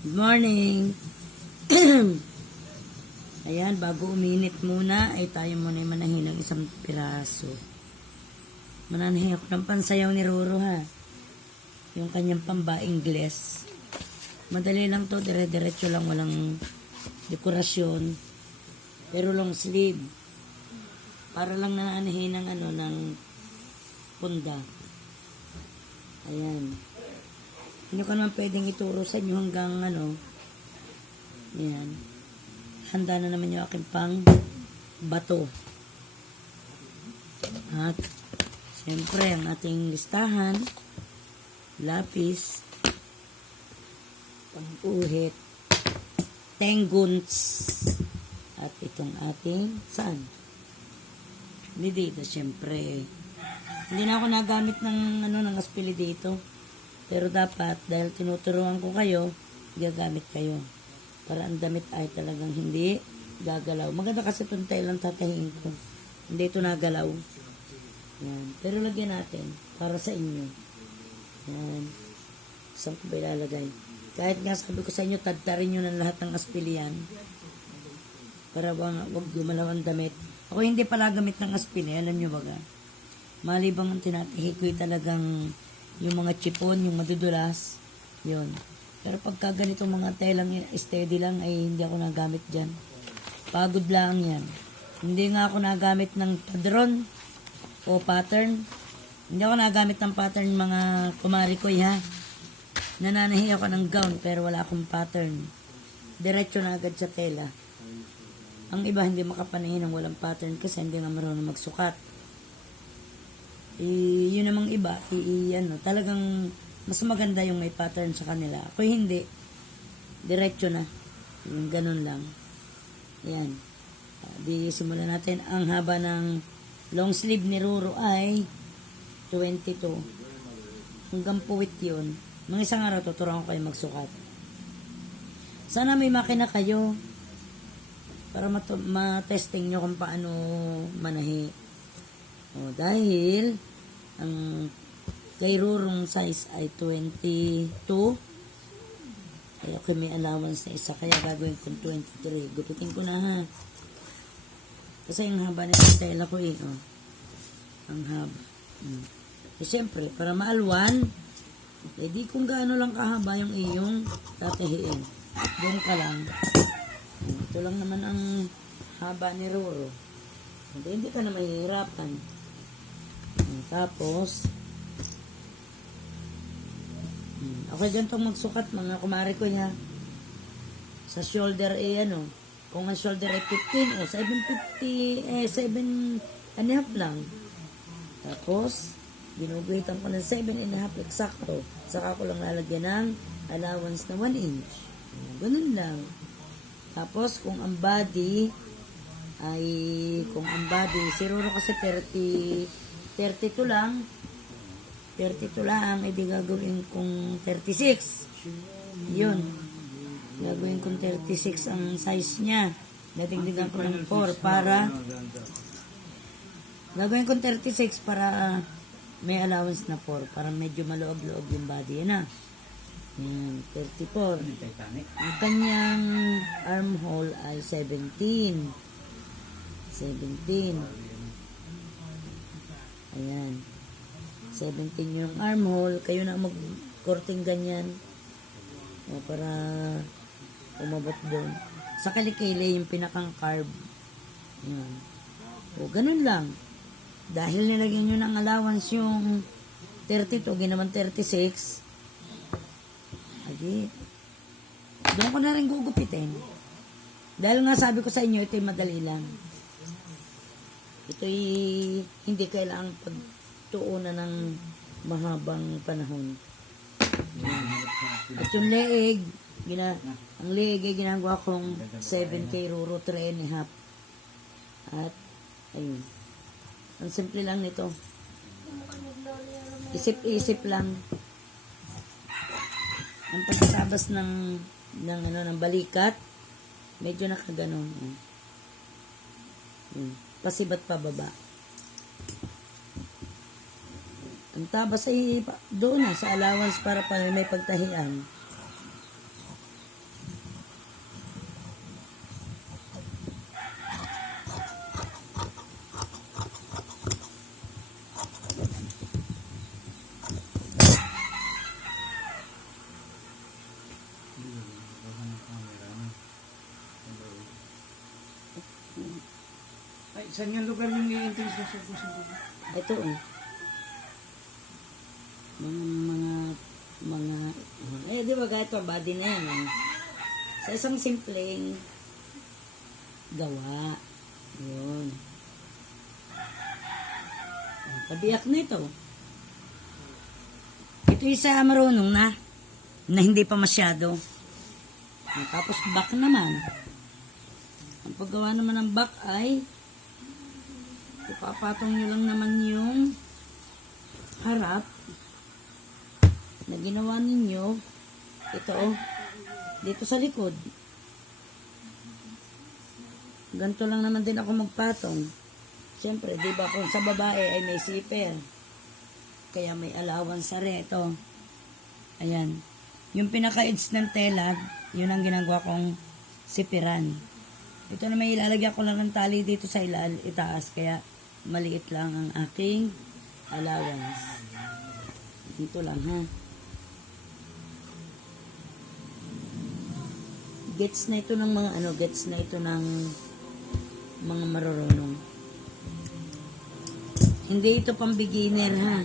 Good morning. Ayan, bago uminit muna, ay tayo muna manahin ng isang piraso. Mananahin ako ng pansayaw ni Roro ha. Yung kanyang pamba Ingles. Madali lang to, dire-diretso lang, walang dekorasyon. Pero long sleeve. Para lang nananahin ng ano, ng punda. Ayan. Hindi ko naman pwedeng ituro sa inyo hanggang ano. Ayan. Handa na naman yung aking pang bato. At siyempre ang ating listahan, lapis, pang-uhit, at itong ating saan? Hindi dito, siyempre. Hindi na ako nagamit ng ano ng aspili dito. Pero dapat dahil tinuturuan ko kayo, gagamit kayo. Para ang damit ay talagang hindi gagalaw. Maganda kasi itong tayo lang tatahiin ko. Hindi ito nagalaw. Yan. Pero lagyan natin para sa inyo. Yan. Saan ko ba ilalagay? Kahit nga sabi ko sa inyo, tadtarin nyo ng lahat ng aspilian. Para wag, wag gumalaw ang damit. Ako hindi pala gamit ng aspili, alam nyo baga. Malibang ang tinatihi ko talagang yung mga chipon, yung madudulas, yun. Pero pagka ganito mga telang steady lang ay hindi ako nagamit dyan. Pagod lang yan. Hindi nga ako nagamit ng padron o pattern. Hindi ako nagamit ng pattern mga kumari ko ha. Nananahi ako ng gown pero wala akong pattern. Diretso na agad sa tela. Ang iba hindi makapanahin ng walang pattern kasi hindi nga marunong magsukat. Eh, yun namang iba, i, ano, talagang mas maganda yung may pattern sa kanila. Ako hindi. Diretso na. Yung ganun lang. Ayan. Ah, Di simulan natin. Ang haba ng long sleeve ni Ruro ay 22. Hanggang puwit yun. Mga isang araw, tuturuan ko kayo magsukat. Sana may makina kayo para matu- ma-testing nyo kung paano manahi. O, dahil ang kay Rurong size ay 22. Kaya ako may allowance na isa. Kaya gagawin kong 23. Gupitin ko na ha. Kasi ang haba na yung tela ko eh. Oh. Ang haba. Hmm. Eh, siyempre, para maalwan, eh di kung gaano lang kahaba yung iyong tatahiin. Doon ka lang. Ito lang naman ang haba ni Roro. Hindi, hindi ka na mahihirapan. Hmm, Tapos, Hmm. Okay, ganitong magsukat mga kumari ko ha. Sa shoulder eh ano, kung ang shoulder ay 15 o 750 eh 7 and a half lang. Tapos, binuguhitan ko ng 7 and a half eksakto. Saka ko lang lalagyan ng allowance na 1 inch. Ganun lang. Tapos, kung ang body ay, kung ang body, si Roro kasi 30, 32 lang, 32 lang, edi gagawin kong 36. Yun. Gagawin kong 36 ang size niya. Dadagdagan ko ng 4 para gagawin kong 36 para may allowance na 4 para medyo maloob-loob yung body. Yan na. Yan, 34. Ang kanyang armhole ay 17. 17. Ayan. 17 yung armhole. Kayo na mag-korting ganyan. O, para umabot doon. Sa kalikili, yung pinakang carb. Yan. O, ganun lang. Dahil nilagyan nyo ng allowance yung 32, ginaman 36. Agi. Doon ko na rin gugupitin. Dahil nga sabi ko sa inyo, ito'y madali lang. Ito'y hindi kailangang pagtuunan ng mahabang panahon. At yung leeg, gina, ang leeg ay ginagawa kong 7K Ruro 3 and a half. At, ayun. Ang simple lang nito. Isip-isip lang. Ang pagkatabas ng ng ano ng balikat, medyo nakaganon. Oh. Hmm. Pasibat pa baba. Ang tabas ay doon na sa allowance para pa may pagtahian. Saan yung lugar yung i-entrance na sa kusang Ito oh. Mga, mga, mga, eh di ba kahit pa body na yan eh. Sa isang simpleng gawa. Yun. Ah, Pabiyak na ito. Ito isa marunong na. Na hindi pa masyado. Tapos back naman. Ang paggawa naman ng back ay ipapatong nyo lang naman yung harap na ginawa ninyo. Ito oh. Dito sa likod. Ganito lang naman din ako magpatong. Syempre di ba kung sa babae ay may zipper kaya may allowance sa rin ito. Ayan. Yung pinaka-edge ng tela yun ang ginagawa kong sipiran ito na may ilalagyan ko lang ng tali dito sa ilal, itaas, kaya maliit lang ang aking allowance. Dito lang ha. Gets na ito ng mga ano, gets na ito ng mga marurunong. Hindi ito pang beginner ha.